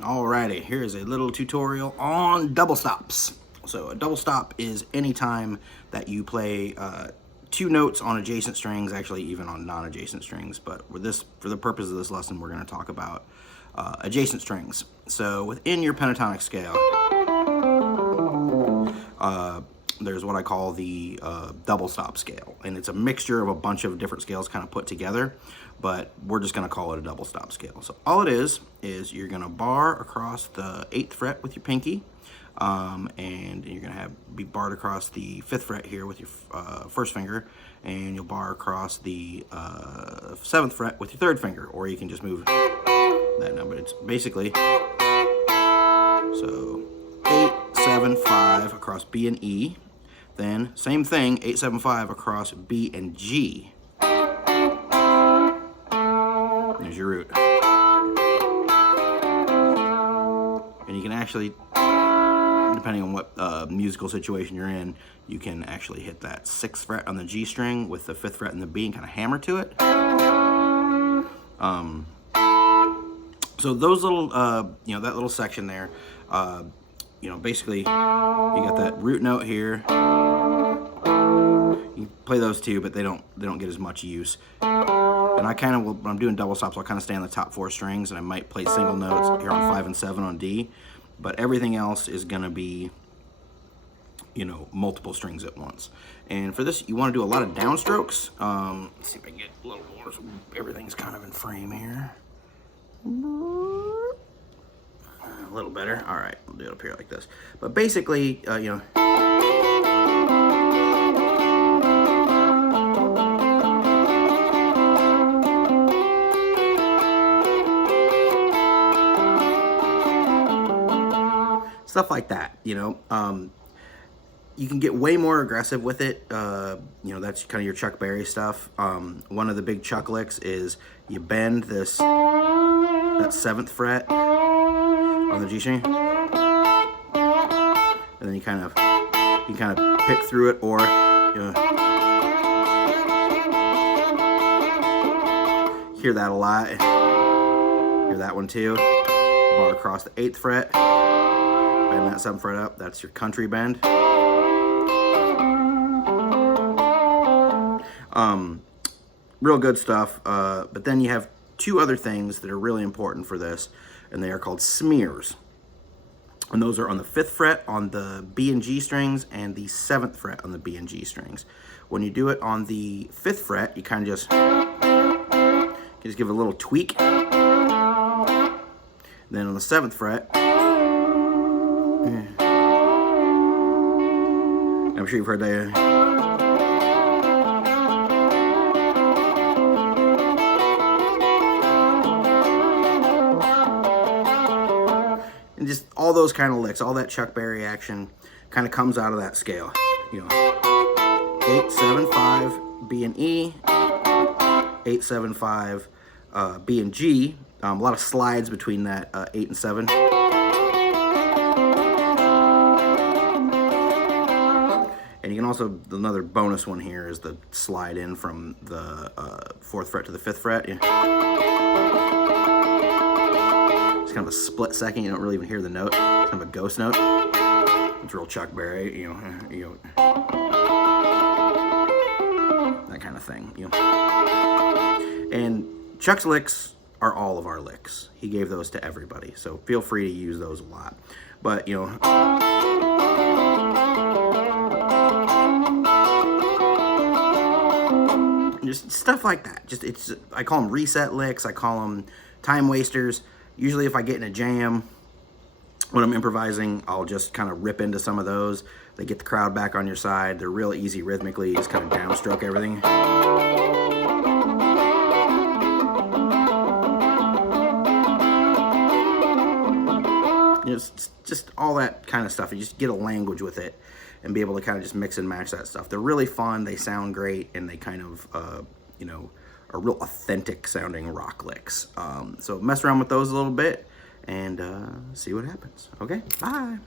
Alrighty, here's a little tutorial on double stops. So a double stop is any time that you play two notes on adjacent strings, actually even on non-adjacent strings, but for the purpose of this lesson, we're going to talk about adjacent strings. So within your pentatonic scale, there's what I call the double stop scale, and it's a mixture of a bunch of different scales kind of put together, but we're just going to call it a double stop scale. So all it is you're going to bar across the 8th fret with your pinky, and you're going to be barred across the 5th fret here with your first finger, and you'll bar across the 7th fret with your 3rd finger, or you can just move that number. It's basically so 8, 7, 5 across B and E. Then same thing, 8, 7, 5 across B and G. There's your root. And you can actually, depending on what musical situation you're in, you can actually hit that 6th fret on the G string with the 5th fret and the B and kind of hammer to it. So those little, that little section there, basically you got that root note here. You can play those two, but they don't get as much use. And I kind of will, when I'm doing double stops, I'll kind of stay on the top 4 strings, and I might play single notes here on 5 and 7 on D. But everything else is going to be, multiple strings at once. And for this, you want to do a lot of downstrokes. Let's see if I can get a little more so everything's kind of in frame here. A little better. All right, we'll do it up here like this. But basically, stuff like that, you can get way more aggressive with it. That's kind of your Chuck Berry stuff. One of the big Chuck licks is you bend that 7th fret on the G string, and then you kind of pick through it, or hear that a lot. Hear that one too. Bar across the 8th fret. Bend that 7th fret up, that's your country bend. Real good stuff, but then you have 2 other things that are really important for this, and they are called smears. And those are on the 5th fret on the B and G strings, and the 7th fret on the B and G strings. When you do it on the 5th fret, you kind of just give it a little tweak. Then on the 7th fret, I'm sure you've heard that. And just all those kind of licks, all that Chuck Berry action kind of comes out of that scale. 8, 7, 5, B and E, 8, 7, 5, B and G. A lot of slides between that 8 and 7. And you can also, another bonus one here is the slide in from the 4th fret to the 5th fret. It's kind of a split second. You don't really even hear the note. It's kind of a ghost note. It's real Chuck Berry, that kind of thing. And Chuck's licks are all of our licks. He gave those to everybody, so feel free to use those a lot. But just stuff like that. I call them reset licks. I call them time wasters. Usually if I get in a jam when I'm improvising, I'll just kind of rip into some of those. They get the crowd back on your side. They're real easy rhythmically. You just kind of downstroke everything. It's just all that kind of stuff. You just get a language with it and be able to kind of just mix and match that stuff. They're really fun. They sound great, and they kind of, are real authentic sounding rock licks. So mess around with those a little bit and see what happens. Okay, bye.